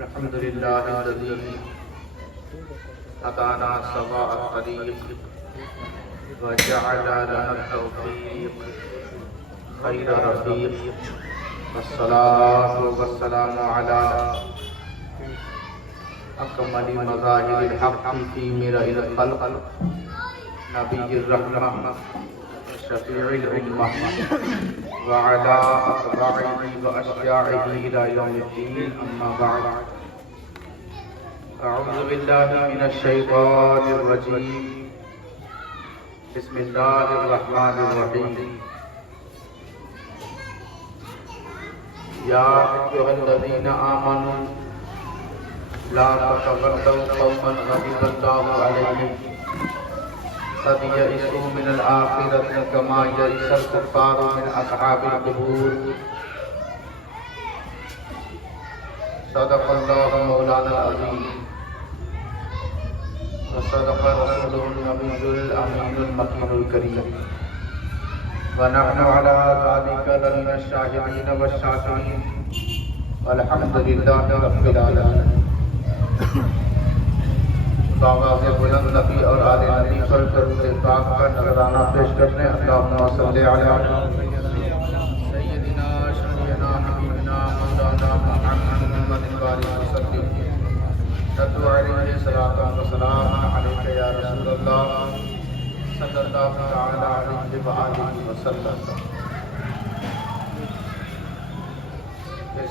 الحمد لله الذي هدانا سواء الطريق وجعل لنا التوفيق خير رفيق والصلاة والسلام على أكمل مظاهر الحق في مرء الخلق نبي الرحمة شفيع الأمة وعلى أتباعه وأشياعه إلى يوم الدين أما بعد أعوذ بالله من الشيطان الرجيم بسم الله الرحمن الرحيم يا أيها الذين آمنوا لا تتولوا قوما غضب الله عليهم قد يئسوا من الآخرة كما يئس الكفار من أصحاب القبور صدق الله مولانا العظيم وصدق رسوله النبي الأمين المكين الكريم ونحن على ذلك لمن الشاهدين والشاكرين والحمد لله رب العالمين. آواز بلند نبی اور آل نبی پر درود پاک کا نذرانہ پیش کرنے اللہم صلی علی سیدنا شفیعنا حبیبنا مولانا محمد وآلہ وسلم صلو علیہ صلاۃ و سلام علیک یا رسول اللہ صلی اللہ تعالی علیہ وآلہ وسلم.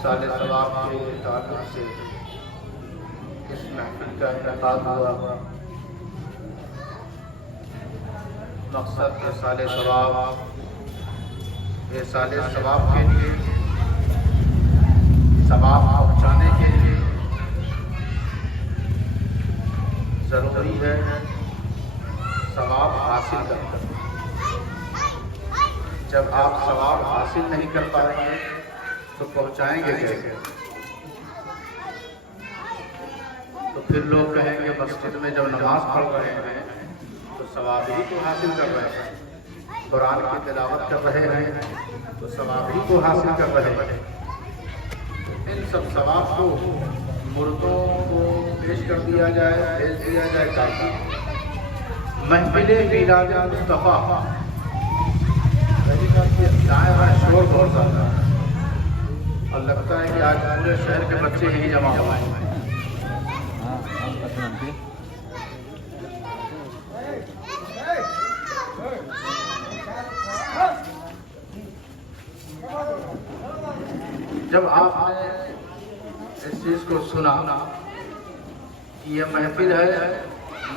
سال ثواب کے تعلق سے اس محفل کا انعقاد ہوا. مقصد سال ثواب کے لیے ثواب پہنچانے کے لیے ضروری ہے ثواب حاصل کرنا. جب آپ ثواب حاصل نہیں کر پائیں گے تو پہنچائیں گے کیسے؟ تو پھر لوگ کہیں گے مسجد میں جب نماز پڑھ رہے ہیں تو ثواب ہی کو حاصل کر رہے ہیں, قرآن کی تلاوت کر رہے ہیں تو ثواب ہی کو حاصل کر رہے ہیں. ان سب ثواب کو مردوں کو پیش کر دیا جائے, بھیج دیا جائے تاکہ محفل میلاد مصطفیٰ دائیں بائیں شور بہت زیادہ اور لگتا ہے کہ آج پورے شہر کے بچے ہی جمع ہوئے ہیں. جب آپ نے اس چیز کو سنا کہ یہ محفل ہے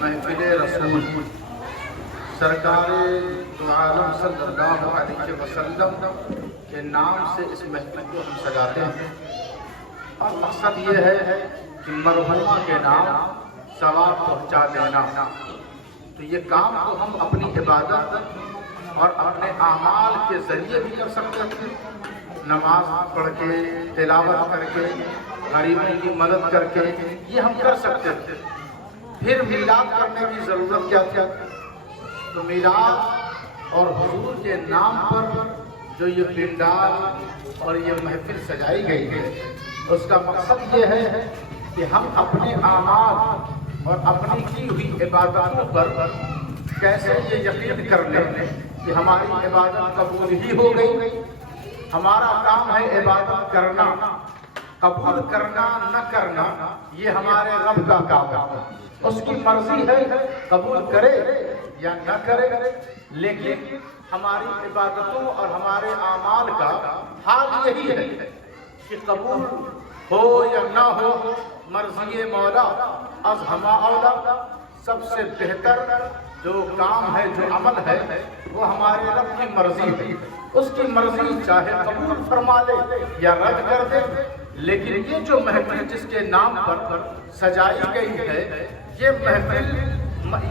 محفل رسول سرکار دو عالم صلی اللہ علیہ وسلم کے نام سے اس محفل کو ہم سجاتے ہیں اور مقصد یہ ہے کہ مرحومہ کے نام ثواب پہنچا دینا. تو یہ کام تو ہم اپنی عبادت اور اپنے اعمال کے ذریعے بھی کر سکتے ہیں, نماز پڑھ کے, تلاوت کر کے, غریبوں کی مدد کر کے, یہ ہم کر سکتے تھے. پھر میلاد کرنے کی ضرورت کیا تھی؟ تو میلاد اور حضور کے نام پر جو یہ پنڈال اور یہ محفل سجائی گئی ہے اس کا مقصد یہ ہے کہ ہم اپنے اعمال اور اپنی کی ہوئی عبادتوں پر کیسے یہ یقین کر لیں کہ ہماری عبادت قبول ہی ہو گئی. ہمارا کام ہے عبادت کرنا, قبول کرنا نہ کرنا یہ ہمارے رب کا کام ہے. اس کی مرضی ہے قبول کرے یا نہ کرے, لیکن ہماری عبادتوں اور ہمارے اعمال کا حال یہی ہے کہ قبول ہو یا نہ ہو مرضی مولا از ہما اولا. سب سے بہتر جو کام ہے, جو عمل ہے, وہ ہمارے رب کی مرضی ہے. اس کی مرضی چاہے قبول فرما لے یا رد کر دے. لیکن یہ جو محفل جس کے نام پر سجائی گئی ہے یہ محفل,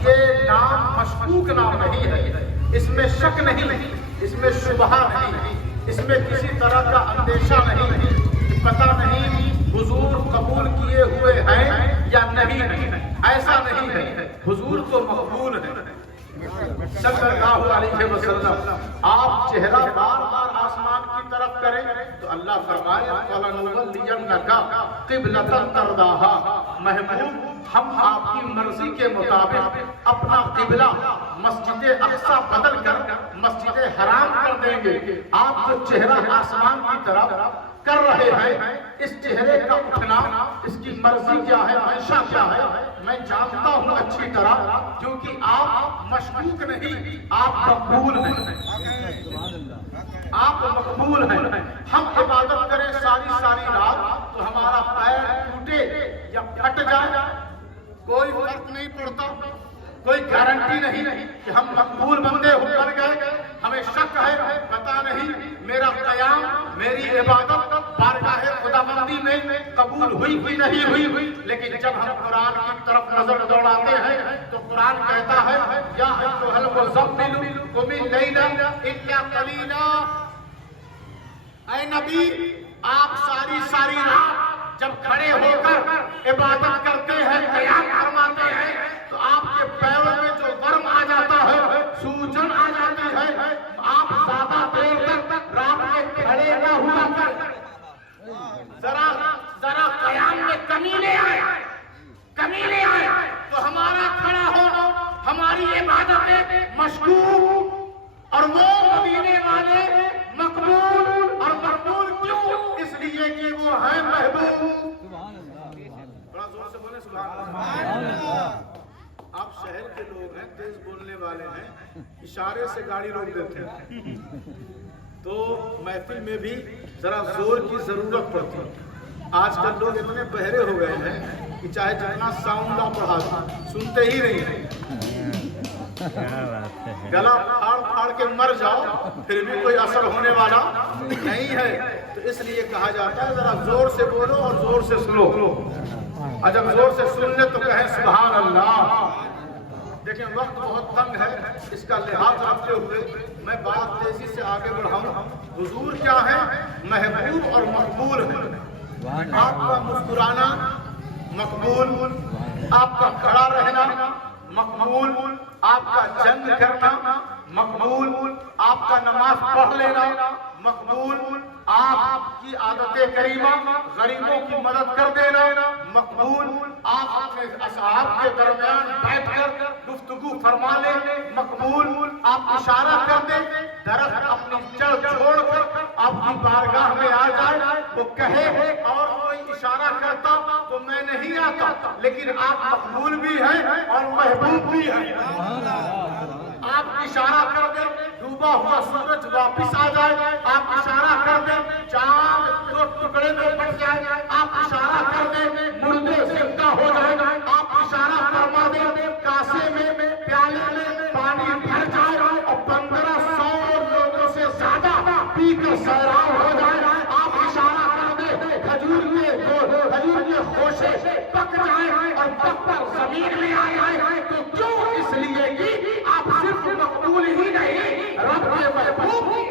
یہ نام مشکوک نام نہیں ہے, اس میں شک نہیں, اس میں شبہ نہیں, اس میں کسی طرح کا اندیشہ نہیں کہ پتہ نہیں حضور قبول کیے ہوئے ہیں یا نہیں. ایسا نہیں ہے, حضور تو مقبول ہے صلی اللہ علیہ وسلم. آپ چہرہ بار بار آسمان کی طرف کریں تو اللہ فرمائے فَلَنُوَلِّيَنَّكَ قِبْلَةً تَرْضَاهَا، محبوب ہم آپ کی مرضی کے مطابق اپنا قبلہ مسجد اقصی بدل کر مسجد حرام کر دیں گے۔ آپ جو چہرہ آسمان کی طرف کر رہے ہیں، اس چہرے کا اٹھنا اس کی مرضی کیا ہے، منشا کیا ہے، میں جانتا ہوں اچھی طرح، کیونکہ آپ مشکوک نہیں، آپ مقبول ہیں، آپ مقبول ہیں۔ ہم عبادت کریں ساری رات تو ہمارا پیر ٹوٹے یا پھٹ جائے کوئی فرق نہیں پڑتا، کوئی گارنٹی نہیں کہ ہم مقبول بندے ہو کر گئے۔ ہمیں شک ہے، پتہ نہیں میرا قیام، میری عبادت بارگاہ خداوندی میں قبول ہوئی کہ نہیں ہوئی، لیکن جب ہم قرآن کی طرف نظر دوڑاتے ہیں تو قرآن کہتا ہے یا ایھا المزمل قم اللیل الا قلیلا، اے نبی آپ ساری رات جب کھڑے ہو کر عبادت کرتے ہیں، قیام فرماتے ہیں، تو آپ کے پیروں میں جو ورم آ جاتا ہے، سوجن آ جاتی ہے، آپ زیادہ دیر تک رات میں کھڑے نہ ہوا کر ذرا قیام میں کمی لے آئے تو ہمارا کھڑا ہونا، ہماری عبادتیں مشکوک، اور وہ مدینے والے مقبول اور مقبول کیوں؟ اس لیے کہ وہ ہیں محبوب۔ بڑا زور سے بولے سبحان اللہ۔ آپ شہر کے لوگ ہیں، تیز بولنے والے ہیں، اشارے سے گاڑی روک دیتے ہیں، تو محفل میں بھی ذرا زور کی ضرورت پڑتی ہے۔ آج کل لوگ اتنے بہرے ہو گئے ہیں کہ چاہے جتنا ساؤنڈ آپ بڑھا دیں سنتے ہی نہیں ہیں، گلا پھاڑ کے مر جاؤ پھر بھی کوئی اثر ہونے والا نہیں ہے۔ تو اس لیے کہا جاتا ہے ذرا زور سے بولو اور زور سے سنو، اور جب زور سے سن لے تو کہیں سبحان اللہ۔ دیکھیں وقت بہت تنگ ہے، اس کا لحاظ رکھتے ہوئے میں بات تیزی سے آگے بڑھاؤں۔ حضور کیا ہے؟ محبوب اور مقبول ہیں۔ آپ کا مسکرانا مقبول، آپ کا کھڑا رہنا مقبول، آپ کا جنگ کرنا مقبول، آپ کا نماز پڑھ لینا مقبول، آپ کی عادت کریمہ غریبوں کی مدد کر دینا مقبول، آپ اپنے اصحاب کے درمیان بیٹھ کر گفتگو فرما لیں مقبول، آپ اشارہ کر دیں، درخت اپنی جڑ چھوڑ کر آپ کی بارگاہ میں آ جائے، وہ کہے اور کوئی اشارہ کرتا تو میں نہیں آتا، لیکن آپ مقبول بھی ہیں اور محبوب بھی ہیں۔ آپ اشارہ کر دیں ڈوبا ہوا سورج واپس آ جائے، آپ اشارہ کر دیں چاند دو ٹکڑے میں بٹ جائے، آپ اشارہ کر دیں مردے زندہ ہو جائے، آپ اشارہ فرما دیں کاسے میں پیالے میں پانی بھر جائے اور 1500 لوگوں سے زیادہ پی کر سیراب ہو جائے، آپ اشارہ کر دیں کھجور کے خوشے پک جائے اور پک کر زمین میں آئے، تو کیوں؟ اس لیے کہ آپ صرف مقبول ہی نہیں، رب کے محبوب ہیں۔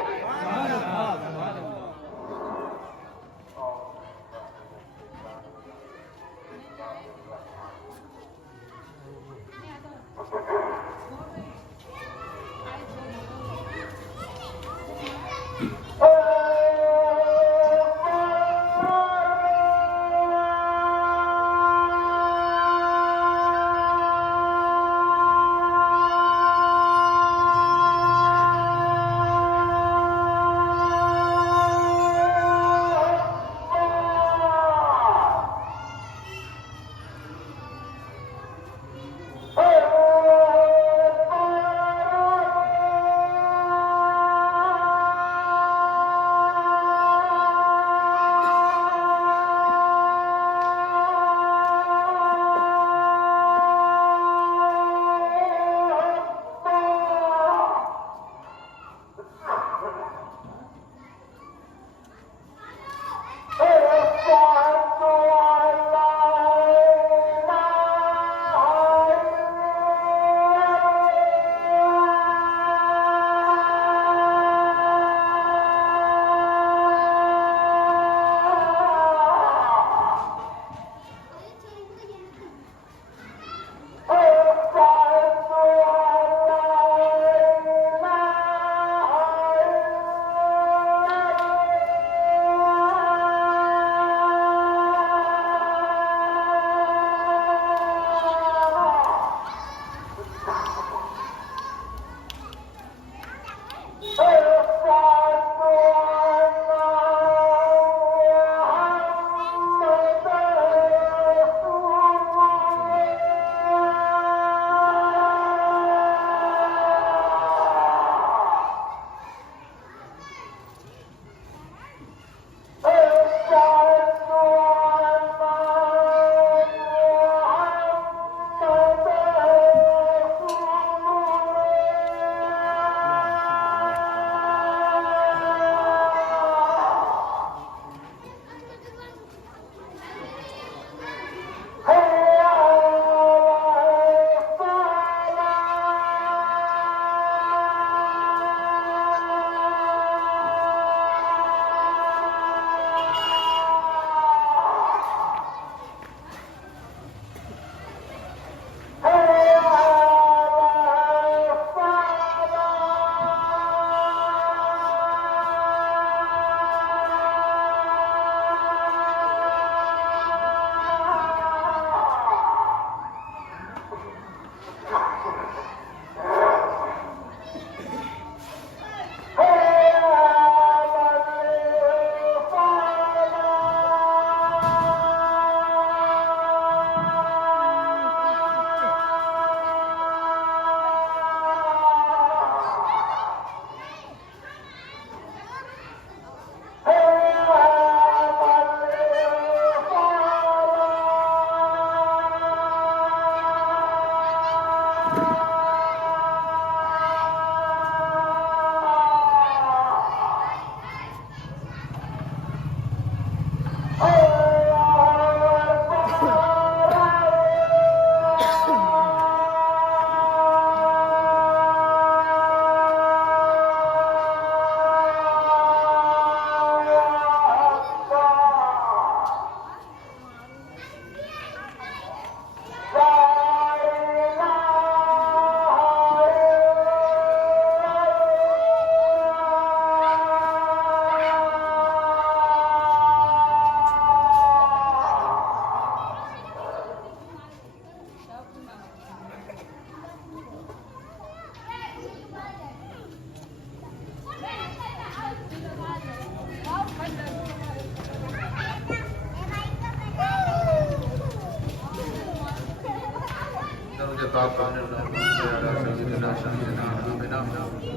بات کرنے اللہ سیدنا شہیدنا حبیبنا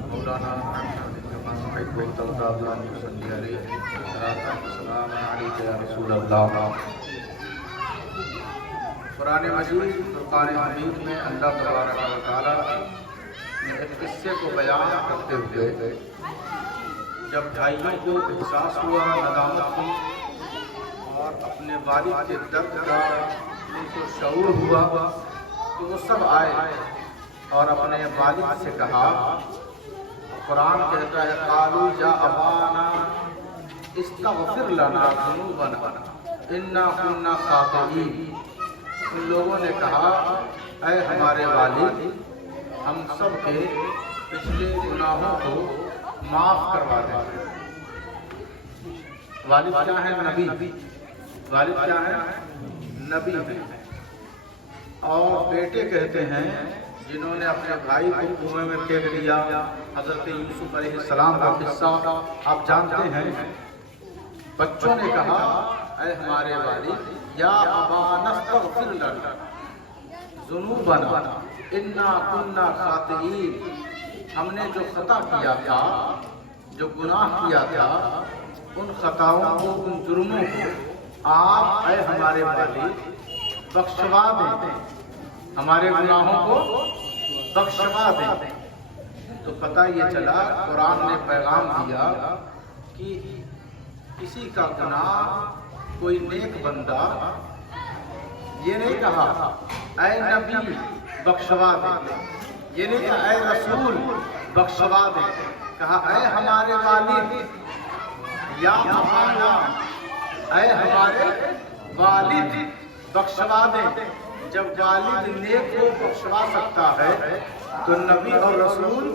مولانا محب التوتاب صلی علیہ السلام علیکم یا رسول اللہ. قرآن مجید فرقان حمید میں اللہ تبارک و تعالیٰ نے ایک قصے کو بیان کرتے ہوئے جب بھائیوں کو احساس ہوا ندامت کی اور اپنے والد کے درد کا ان کو شعور ہوا تو وہ سب آئے اور اپنے والد سے کہا. قرآن کہتا ہے قالوا یا ابانا استغفر لنا ذنوبنا انا كنا خاطئین. ان لوگوں نے کہا اے ہمارے والد ہم سب کے پچھلے گناہوں کو معاف کروا دیں. والد کیا ہے؟ نبی. والد کیا ہے؟ نبی ہے. اور بیٹے کہتے ہیں جنہوں نے اپنے بھائی کو کنویں میں پھینک دیا. حضرت یوسف علیہ السلام کا قصہ آپ جانتے ہیں. بچوں نے کہا اے ہمارے والد یا ابانا استغفر لنا ذنوبنا انا كنا خاطئین. ہم نے جو خطا کیا تھا، جو گناہ کیا تھا، ان خطاؤں کو، ان جرموں کو آپ اے ہمارے والد بخشوا دیں، ہمارے گناہوں کو بخشوا دیں. تو پتہ یہ چلا قرآن نے پیغام دیا کہ کسی کا گناہ کوئی نیک بندہ یہ نہیں کہا اے نبی بخشوا دے، یہ نہیں کہا اے رسول بخشوا دے، کہا اے ہمارے والد یا ابانا، اے ہمارے والد بخشوا دے. جب والد نیک کو بخشوا سکتا ہے تو نبی اور رسول،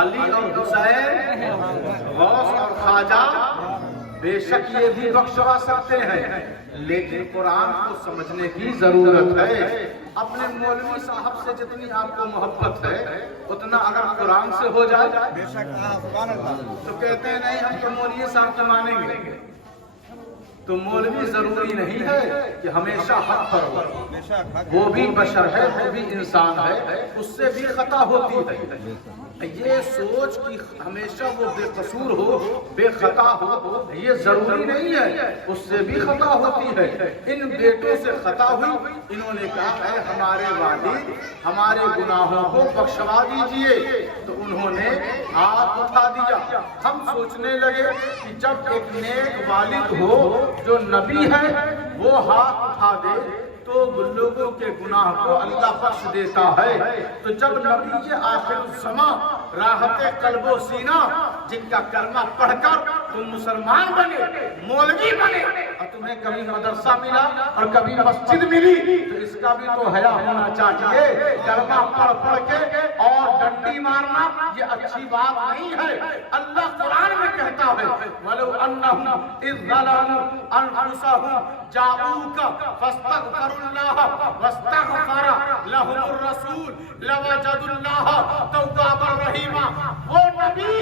علی اور حسین، غوث اور خواجہ بے شک یہ بھی بخشوا سکتے ہیں. لیکن قرآن کو سمجھنے کی ضرورت ہے. اپنے مولوی صاحب سے جتنی آپ کو محبت ہے اتنا اگر قرآن سے ہو جائے تو کہتے ہیں نہیں ہم تو مولوی صاحب کے مانیں گے. تو مولوی ضروری نہیں ہے کہ ہمیشہ حق پر ہو. وہ بھی بشر ہے، وہ بھی انسان ہے، اس سے بھی خطا ہوتی ہے. یہ سوچ کہ ہمیشہ وہ بے قصور ہو، بے خطا ہو، یہ ضروری نہیں ہے، اس سے بھی خطا ہوتی ہے. ان بیٹوں سے خطا ہوئی، انہوں نے کہا اے ہمارے والد ہمارے گناہوں کو بخشوا دیجئے. تو انہوں نے ہاتھ اٹھا دیا. ہم سوچنے لگے کہ جب ایک نیک والد ہو جو نبی ہے وہ ہاتھ اٹھا دے تو لوگوں کے گناہ کو اللہ بخش دیتا ہے. تو جب نبی آخر الزمان راحت قلب و سینہ جن کا کلمہ پڑھ کر تم مسلمان بنے، مولوی بنے، اور تمہیں کبھی مدرسہ ملا اور کبھی مسجد ملی تو اس کا بھی تو حیا ہونا چاہیے. کلمہ پڑھ پڑھ کے اور ڈنڈی مارنا یہ اچھی بات نہیں ہے. اللہ قرآن میں کہتا ہے وَلَوْ أَنَّهُمْ إِذْ ظَلَمُوا أَنفُسَهُمْ جَاءُوكَ فَاسْتَغْفَرُوا اللَّهَ وَاسْتَغْفَرَ لَهُمُ الرَّسُولُ لَوَجَدُوا اللَّهَ تَوَّابًا رَحِيمًا. وہ نبی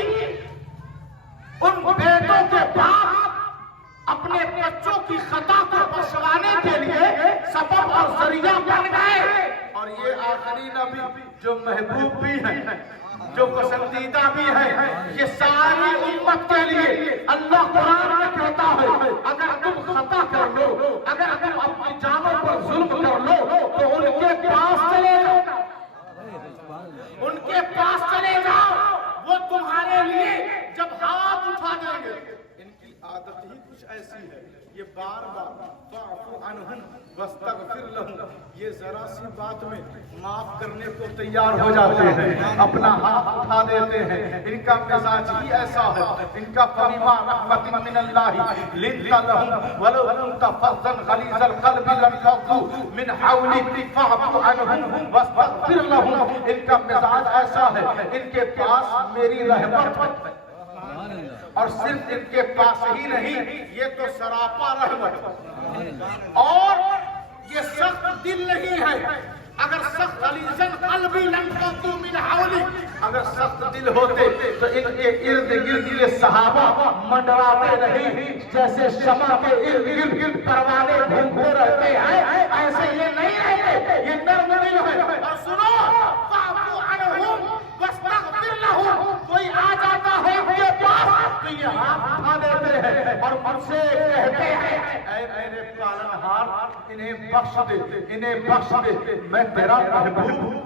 ان بیٹوں کے باپ اپنے بچوں کی خطا کو بخشوانے کے لیے سبب اور ذریعہ بن گئے. اور یہ آخری نبی جو محبوب بھی ہیں، جو پسندیدہ بھی ہے، یہ ساری امت کے لیے اللہ قرآن میں کہتا ہے اگر تم خطا کر لو، اگر تم اپنی جانوں پر ظلم کر لو تو ان کے پاس چلے جاؤ، ان کے پاس چلے جاؤ. وہ تمہارے لیے جب ہاتھ اٹھا دیں گے، ان کی عادت ہی کچھ ایسی ہے، یہ بار بار فاعف عنہم واستغفر لہم، یہ ذرا سی بات میں معاف کرنے کو تیار ہو جاتے ہیں، اپنا ہاتھ اٹھا دیتے ہیں. ان کا مزاج ہی ایسا ہے. ان کا فبما رحمت من اللہ لنت لہم ولو كنت فظا غلیظ القلب لانفضوا من حولک فاعف عنہم واستغفر لہم. ان کا مزاج ایسا ہے، ان کے پاس میری رحمت ہے، اور صرف ان کے پاس ہی نہیں، یہ تو سراپا رحمت. اور یہ سخت دل نہیں ہے. اگر سخت غلیظ قلبی لانفضوا من حولک، اگر سخت دل ہوتے تو ان کے ارد گرد یہ صحابہ منڈراتے نہیں جیسے شمع کے ارد گرد پروانے گھومتے رہتے ہیں، ایسے یہ نہیں رہتے. یہ پالنہار انہیں بخش دے، انہیں بخش دے، میں تیرا محبوب،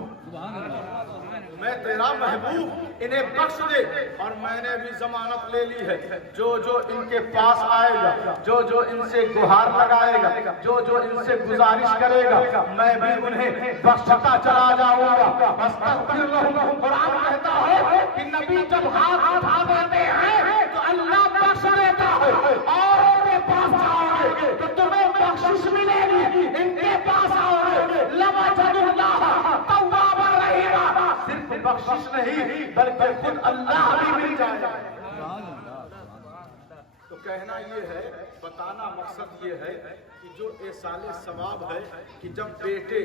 میں تیرا محبوب، انہیں بخش دے۔ اور میں نے بھی ضمانت لے لی ہے، جو جو ان کے پاس آئے گا، جو جو ان سے گہار لگائے گا، جو جو ان سے گزارش کرے گا، میں بھی انہیں بخشتا چلا جاؤں گا۔ استغفر لہم، قرآن کہتا ہے کہ نبی جب ہاتھ اٹھا دیتے ہیں تو اللہ بخش دیتا ہے، اور ان کے پاس آؤ گے تو تمہیں بخشش ملے گی، ان کے پاس آؤ گے لوجد اللہ توابا رحیما، صرف بخشش نہیں بلکہ خود اللہ بھی مل جائے گا۔ تو کہنا یہ ہے، بتانا مقصد یہ ہے کہ جو ایصال ثواب ہے کہ جب بیٹے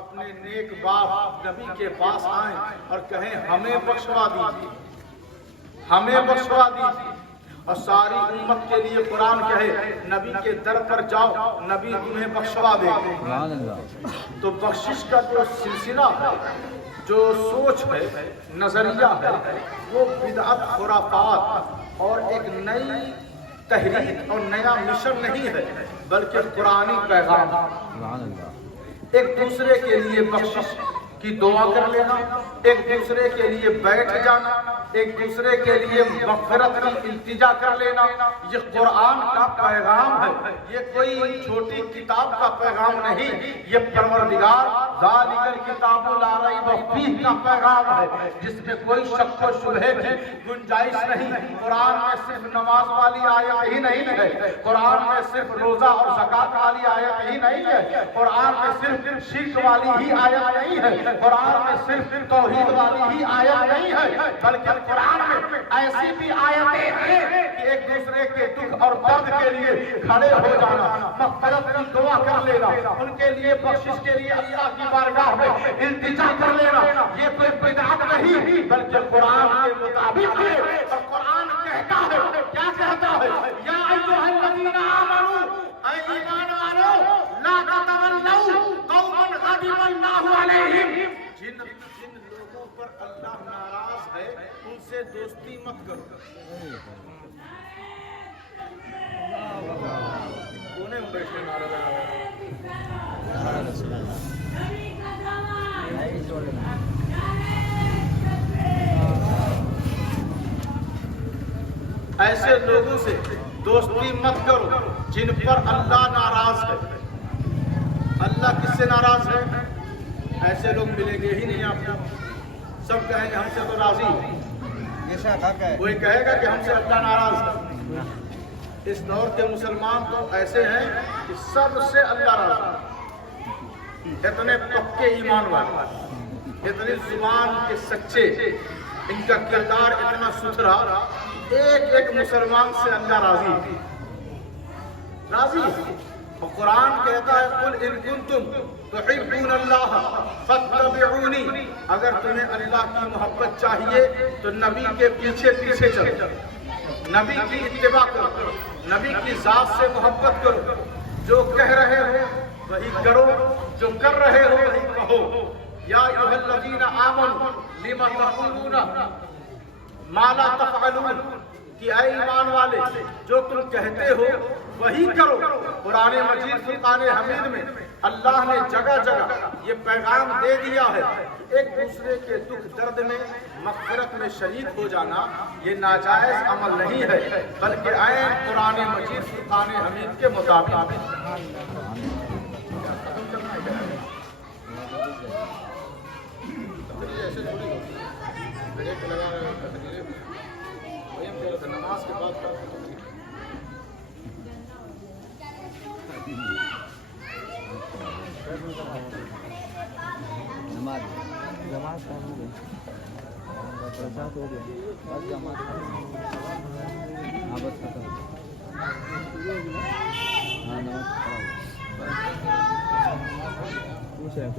اپنے نیک باپ نبی کے پاس آئیں اور کہیں ہمیں بخشوا دیجیے، ہمیں بخشوا دیجیے، اور ساری امت کے لیے قرآن کہے نبی کے در پر جاؤ، نبی تمہیں بخشوا دے گا۔ تو بخشش کا جو سلسلہ ہے، جو سوچ ہے، نظریہ ہے، وہ بدعت، خرافات اور ایک نئی تحریک اور نیا مشن نہیں ہے، بلکہ قرآنی پیغام۔ ایک دوسرے کے لیے بخشش کی دعا کر لینا، ایک دوسرے کے لیے بیٹھ جانا، ایک دوسرے کے لیے مغفرت کی التجا کر لینا، یہ قرآن کا پیغام ہے، یہ کوئی چھوٹی کتاب کا پیغام نہیں، یہ پروردگار ذالک الکتاب لا ریب فیہ کا پیغام ہے، جس میں کوئی شک و شبہے کی گنجائش نہیں۔ قرآن میں صرف نماز والی آیت ہی نہیں ہے، قرآن میں صرف روزہ اور زکوٰۃ والی آیت ہی نہیں ہے، قرآن میں صرف شرک والی ہی آیت نہیں ہے، قرآن میں صرف توحید والی ہی آیت نہیں ہے، بلکہ قرآن میں ایسی بھی آیتیں ہیں کہ ایک دوسرے کے دکھ اور درد کے لیے کھڑے ہو جانا، مغفرت کی دعا کر لینا، ان کے لیے بخشش کے لیے اللہ کی بارگاہ میں التجا کر لینا، یہ کوئی بدعت نہیں بلکہ قرآن کے مطابق ہے۔ اور قرآن کہتا ہے، کیا کہتا ہے؟ یا ایھا الذین آمنوا، اے ایمان والو، لا تتولوا قوما غضب اللہ علیہم، جن لوگوں پر اللہ ناراض ہے ان سے دوستی مت کرو۔ کونے میں بیٹھے نعرہ لگا رہے ہیں؟ ایسے لوگوں سے دوستی مت کرو جن پر اللہ ناراض ہے۔ اللہ کس سے ناراض ہے؟ ایسے لوگ ملیں گے ہی نہیں آپ کو، سب کہیں گے ہم سے تو راضی ہے، کوئی کہے گا کہ ہم سے اللہ ناراض ہے۔ اس دور کے مسلمان تو ایسے ہیں کہ سب سے اللہ راضی ہے، اتنے پکے ایمان والے، اتنی زبان کے سچے، ان کا کردار اتنا ستھرا، ایک ایک مسلمان سے اللہ راضی ہے۔ اور قرآن کہتا ہے قل ان کنتم تحبون اللہ فاتبعونی، اگر تمہیں اللہ کی محبت چاہیے تو نبی کے پیچھے پیچھے چلو، نبی کی اتباع کرو، نبی کی ذات سے محبت کرو، جو کہہ رہے ہو وہی کرو، جو کر رہے ہو وہی کہو۔ یا ایھا الذین آمنوا لم تقولون ما لا تفعلون، کہ اے ایمان والے جو تم کہتے ہو وہی کرو۔ قرآن مجید فرقان حمید میں اللہ نے جگہ جگہ یہ پیغام دے دیا ہے، ایک دوسرے کے دکھ درد میں، مغفرت میں شریک ہو جانا یہ ناجائز عمل نہیں ہے، بلکہ عین قرآن مجید فرقان حمید کے مطابق۔ نماز کے بعد جماعت ہو گیا، بس جماعت ہاں بس ختم، ہاں نماز پوچھ رہے ہیں